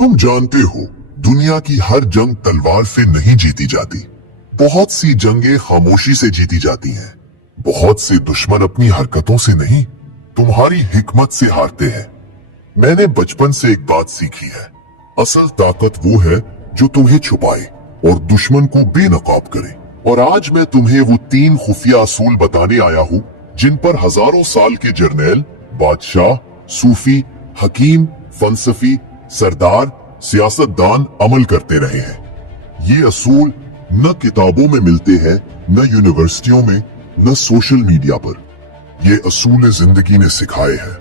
तुम जानते हो, दुनिया की हर जंग तलवार से नहीं जीती जाती। बहुत सी जंगें खामोशी से जीती जाती हैं। बहुत से दुश्मन अपनी हरकतों से नहीं, तुम्हारी हिकमत से हारते हैं। मैंने बचपन से एक बात सीखी है, असल ताकत वो है जो तुम्हें छुपाए और दुश्मन को बेनकाब करे। और आज मैं तुम्हें वो 3 खुफिया असूल बताने आया हूँ जिन पर हजारों साल के जर्नैल, बादशाह, सूफी, हकीम, फलसफी, सरदार, सियासतदान अमल करते रहे हैं। ये असूल न किताबों में मिलते हैं, न यूनिवर्सिटियों में, न सोशल मीडिया पर। ये असूल जिंदगी ने सिखाए हैं,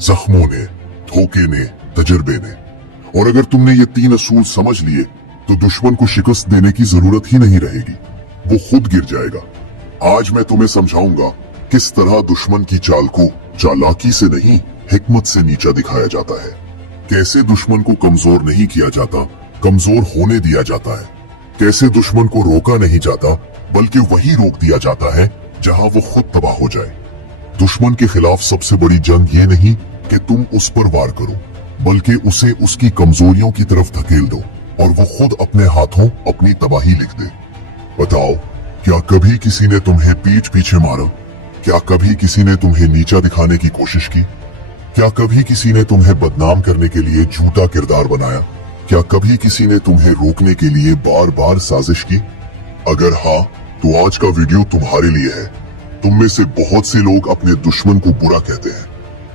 जख्मों ने, धोखे ने, तजर्बे ने। और अगर तुमने ये 3 असूल समझ लिए तो दुश्मन को शिकस्त देने की जरूरत ही नहीं रहेगी, वो खुद गिर जाएगा। आज मैं तुम्हें समझाऊंगा किस तरह दुश्मन की चाल को चालाकी से नहीं, हिकमत से नीचा दिखाया जाता है। कैसे दुश्मन को कमजोर नहीं किया जाता, कमजोर होने दिया जाता है। कैसे दुश्मन को रोका नहीं जाता, बल्कि वही रोक दिया जाता है जहां वो खुद तबाह हो जाए। दुश्मन के खिलाफ सबसे बड़ी जंग ये नहीं कि तुम उस पर वार करो, बल्कि उसे उसकी कमजोरियों की तरफ धकेल दो और वो खुद अपने हाथों अपनी तबाही लिख दे। बताओ, क्या कभी किसी ने तुम्हें पीठ पीछे मारा? क्या कभी किसी ने तुम्हें नीचा दिखाने की कोशिश की? क्या कभी किसी ने तुम्हें बदनाम करने के लिए झूठा किरदार बनाया? क्या कभी किसी ने तुम्हें रोकने के लिए बार बार साजिश की? अगर हाँ, तो आज का वीडियो तुम्हारे लिए है। तुम में से बहुत से लोग अपने दुश्मन को बुरा कहते हैं,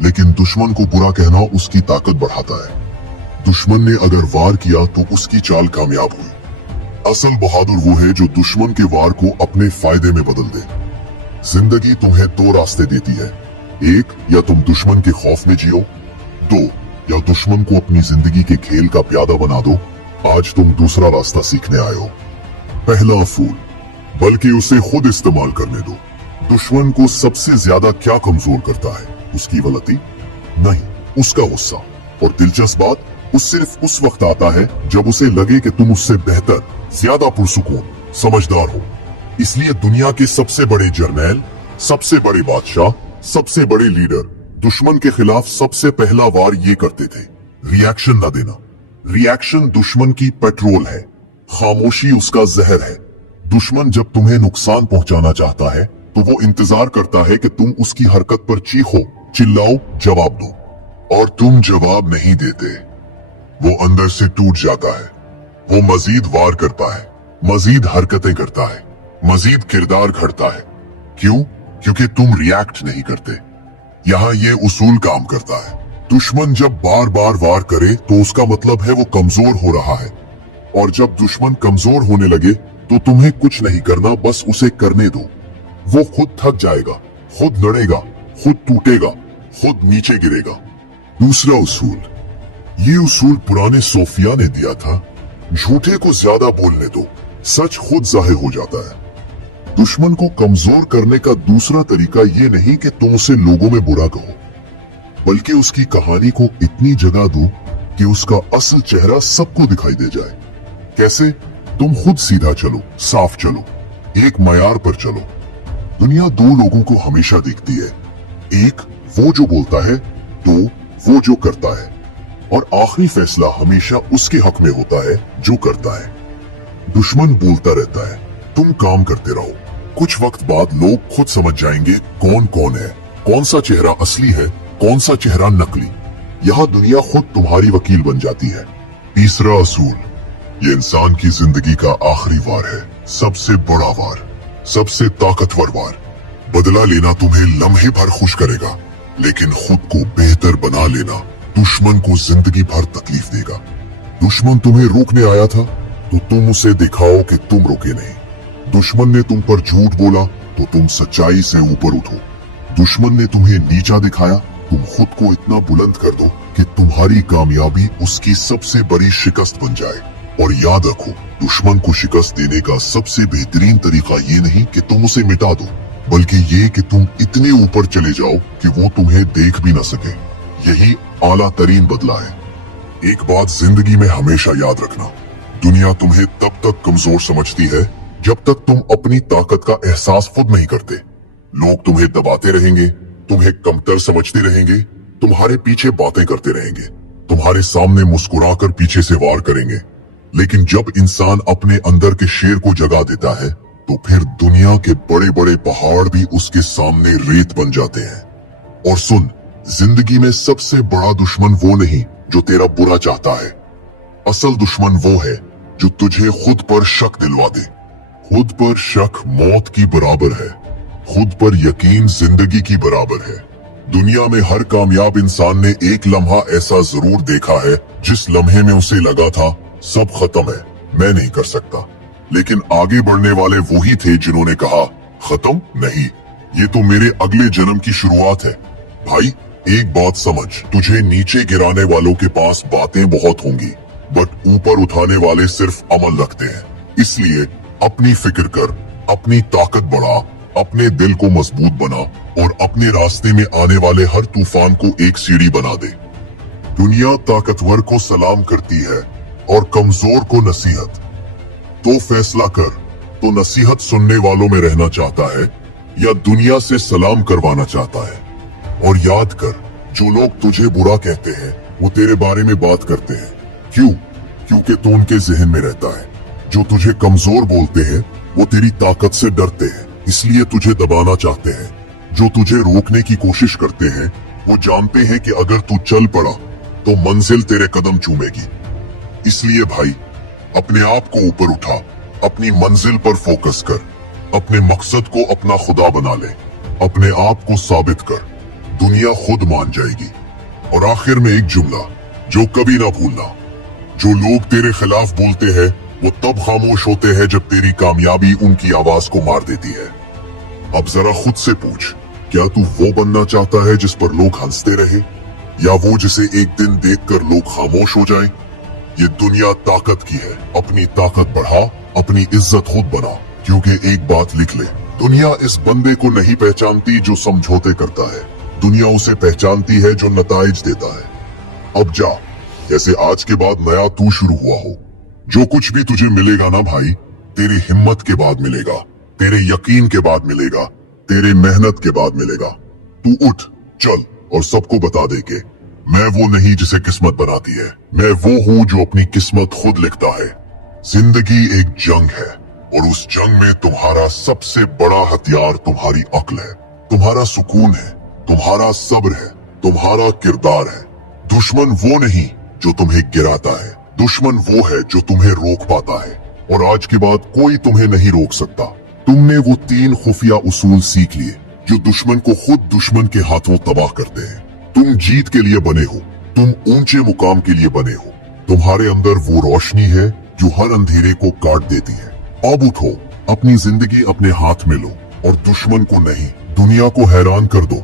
लेकिन दुश्मन को बुरा कहना उसकी ताकत बढ़ाता है। दुश्मन ने अगर वार किया तो उसकी चाल कामयाब हुई। असल बहादुर वो है जो दुश्मन के वार को अपने फायदे में बदल दे। जिंदगी तुम्हें 2 रास्ते देती है, एक, या तुम दुश्मन के खौफ में जियो, 2, या दुश्मन को अपनी जिंदगी के खेल का प्यादा बना दो। आज तुम दूसरा रास्ता सीखने आए हो। पहला असूल, बल्कि उसे खुद इस्तेमाल करने दो। दुश्मन को सबसे ज्यादा क्या कमजोर करता है? उसकी गलती नहीं, उसका गुस्सा। और दिलचस्प बात, वो सिर्फ उस वक्त आता है जब उसे लगे कि तुम उससे बेहतर, ज्यादा पुरसुकून, समझदार हो। इसलिए दुनिया के सबसे बड़े जर्नैल, सबसे बड़े बादशाह, सबसे बड़े लीडर दुश्मन के खिलाफ सबसे पहला वार ये करते थे, रिएक्शन न देना। रिएक्शन दुश्मन की पेट्रोल है, खामोशी उसका जहर है। दुश्मन जब तुम्हें नुकसान पहुंचाना चाहता है तो वो इंतजार करता है कि तुम उसकी हरकत पर चीखो, चिल्लाओ, जवाब दो। और तुम जवाब नहीं देते, वो अंदर से टूट जाता है। वो मजीद वार करता है, मजीद हरकतें करता है, मजीद किरदार घड़ता है। क्यों? क्योंकि तुम रिएक्ट नहीं करते। यहाँ ये उसूल काम करता है, दुश्मन जब बार बार वार करे तो उसका मतलब है वो कमजोर हो रहा है। और जब दुश्मन कमजोर होने लगे तो तुम्हें कुछ नहीं करना, बस उसे करने दो। वो खुद थक जाएगा, खुद लड़ेगा, खुद टूटेगा, खुद नीचे गिरेगा। दूसरा उसूल, ये उसूल पुराने सोफिया ने दिया था, झूठे को ज्यादा बोलने दो, सच खुद जाहिर हो जाता है। दुश्मन को कमजोर करने का दूसरा तरीका ये नहीं कि तुम उसे लोगों में बुरा कहो, बल्कि उसकी कहानी को इतनी जगह दो कि उसका असल चेहरा सबको दिखाई दे जाए। कैसे? तुम खुद सीधा चलो, साफ चलो, एक मयार पर चलो। दुनिया 2 लोगों को हमेशा देखती है, एक वो जो बोलता है, 2 वो जो करता है। और आखिरी फैसला हमेशा उसके हक में होता है जो करता है। दुश्मन बोलता रहता है, तुम काम करते रहो। कुछ वक्त बाद लोग खुद समझ जाएंगे कौन कौन है, कौन सा चेहरा असली है, कौन सा चेहरा नकली। यहाँ दुनिया खुद तुम्हारी वकील बन जाती है। तीसरा असूल, ये इंसान की जिंदगी का आखिरी वार है, सबसे बड़ा वार, सबसे ताकतवर वार। बदला लेना तुम्हें लम्हे भर खुश करेगा, लेकिन खुद को बेहतर बना लेना दुश्मन को जिंदगी भर तकलीफ देगा। दुश्मन तुम्हें रोकने आया था तो तुम उसे दिखाओ कि तुम रुके नहीं। दुश्मन ने तुम पर झूठ बोला तो तुम सच्चाई से ऊपर उठो। दुश्मन ने तुम्हें नीचा दिखाया, तुम खुद को इतना बुलंद कर दो कि तुम्हारी कामयाबी उसकी सबसे बड़ी शिकस्त बन जाए। और याद रखो, दुश्मन को शिकस्त देने का सबसे बेहतरीन तरीका ये नहीं कि तुम उसे मिटा दो, बल्कि ये कि तुम इतने ऊपर चले जाओ कि वो तुम्हें देख भी ना सके। यही आला तरीन बदला है। एक बात जिंदगी में हमेशा याद रखना, दुनिया तुम्हें तब तक कमजोर समझती है जब तक तुम अपनी ताकत का एहसास खुद नहीं करते। लोग तुम्हें दबाते रहेंगे, तुम्हें कमतर समझते रहेंगे, तुम्हारे पीछे बातें करते रहेंगे, तुम्हारे सामने मुस्कुराकर पीछे से वार करेंगे, लेकिन जब इंसान अपने अंदर के शेर को जगा देता है तो फिर दुनिया के बड़े बड़े पहाड़ भी उसके सामने रेत बन जाते हैं। और सुन, जिंदगी में सबसे बड़ा दुश्मन वो नहीं जो तेरा बुरा चाहता है, असल दुश्मन वो है जो तुझे खुद पर शक दिलवा दे। खुद पर शक मौत की बराबर है, खुद पर यकीन जिंदगी की बराबर है। दुनिया में हर कामयाब इंसान ने एक लम्हा ऐसा जरूर देखा है जिस लम्हे में उसे लगा था सब खत्म है, मैं नहीं कर सकता, लेकिन आगे बढ़ने वाले वही थे जिन्होंने कहा खत्म नहीं, ये तो मेरे अगले जन्म की शुरुआत है। भाई एक बात समझ, तुझे नीचे गिराने वालों के पास बातें बहुत होंगी, बट ऊपर उठाने वाले सिर्फ अमल रखते हैं। इसलिए अपनी फिक्र कर, अपनी ताकत बढ़ा, अपने दिल को मजबूत बना और अपने रास्ते में आने वाले हर तूफान को एक सीढ़ी बना दे। दुनिया ताकतवर को सलाम करती है और कमजोर को नसीहत। तो फैसला कर, तो नसीहत सुनने वालों में रहना चाहता है या दुनिया से सलाम करवाना चाहता है। और याद कर, जो लोग तुझे बुरा कहते हैं वो तेरे बारे में बात करते हैं। क्यों? क्योंकि तू उनके जहन में रहता है। जो तुझे कमजोर बोलते हैं वो तेरी ताकत से डरते हैं, इसलिए तुझे दबाना चाहते हैं। जो तुझे रोकने की कोशिश करते हैं वो जानते हैं कि अगर तू चल पड़ा तो मंजिल तेरे कदम चूमेगी। इसलिए भाई अपने आप को ऊपर उठा, अपनी मंजिल पर फोकस कर, अपने मकसद को अपना खुदा बना ले, अपने आप को साबित कर, दुनिया खुद मान जाएगी। और आखिर में एक जुमला जो कभी ना भूलना, जो लोग तेरे खिलाफ बोलते हैं वो तब खामोश होते हैं जब तेरी कामयाबी उनकी आवाज को मार देती है। अब जरा खुद से पूछ, क्या तू वो बनना चाहता है जिस पर लोग हंसते रहे, या वो जिसे एक दिन देखकर लोग खामोश हो जाएं? ये दुनिया ताकत की है, अपनी ताकत बढ़ा, अपनी इज्जत खुद बना। क्योंकि एक बात लिख ले, दुनिया इस बंदे को नहीं पहचानती जो समझौते करता है, दुनिया उसे पहचानती है जो नताइज देता है। अब जा, जैसे आज के बाद नया तू शुरू हुआ हो। जो कुछ भी तुझे मिलेगा ना भाई, तेरी हिम्मत के बाद मिलेगा, तेरे यकीन के बाद मिलेगा, तेरे मेहनत के बाद मिलेगा। तू उठ, चल और सबको बता दे के मैं वो नहीं जिसे किस्मत बनाती है, मैं वो हूँ जो अपनी किस्मत खुद लिखता है। जिंदगी एक जंग है और उस जंग में तुम्हारा सबसे बड़ा हथियार तुम्हारी अक्ल है, तुम्हारा सुकून है, तुम्हारा सब्र है, तुम्हारा किरदार है। दुश्मन वो नहीं जो तुम्हें गिराता है, दुश्मन वो है जो तुम्हें रोक पाता है। और आज के बाद कोई तुम्हें नहीं रोक सकता। तुमने वो 3 खुफिया उसूल सीख लिए जो दुश्मन को खुद दुश्मन के हाथों तबाह करते हैं। तुम जीत के लिए बने हो, तुम ऊंचे मुकाम के लिए बने हो। तुम्हारे अंदर वो रोशनी है जो हर अंधेरे को काट देती है। अब उठो, अपनी जिंदगी अपने हाथ में लो और दुश्मन को नहीं, दुनिया को हैरान कर दो।